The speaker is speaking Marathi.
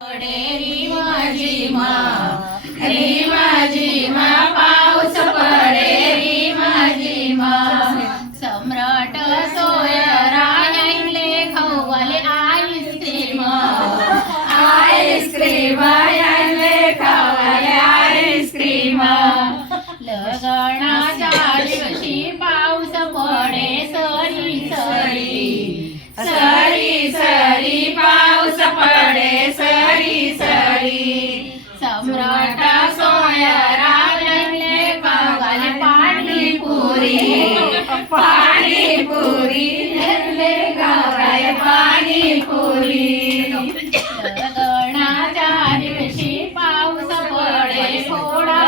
पडे रिमा झिमा पाऊस पडे रिमा सम्राट सोयरायले खाऊले आईस्क्रीम यायले खाऊले आईस्क्रीम लगनाच्या दिवशी पाऊस पडे सरी सरी पाऊस पडे सरी सम्राट सोयरायले खाऊले पाणीपुरी ले खाऊले पाणीपुरी लगनाच्या दिवशी पाऊस पडे थोडा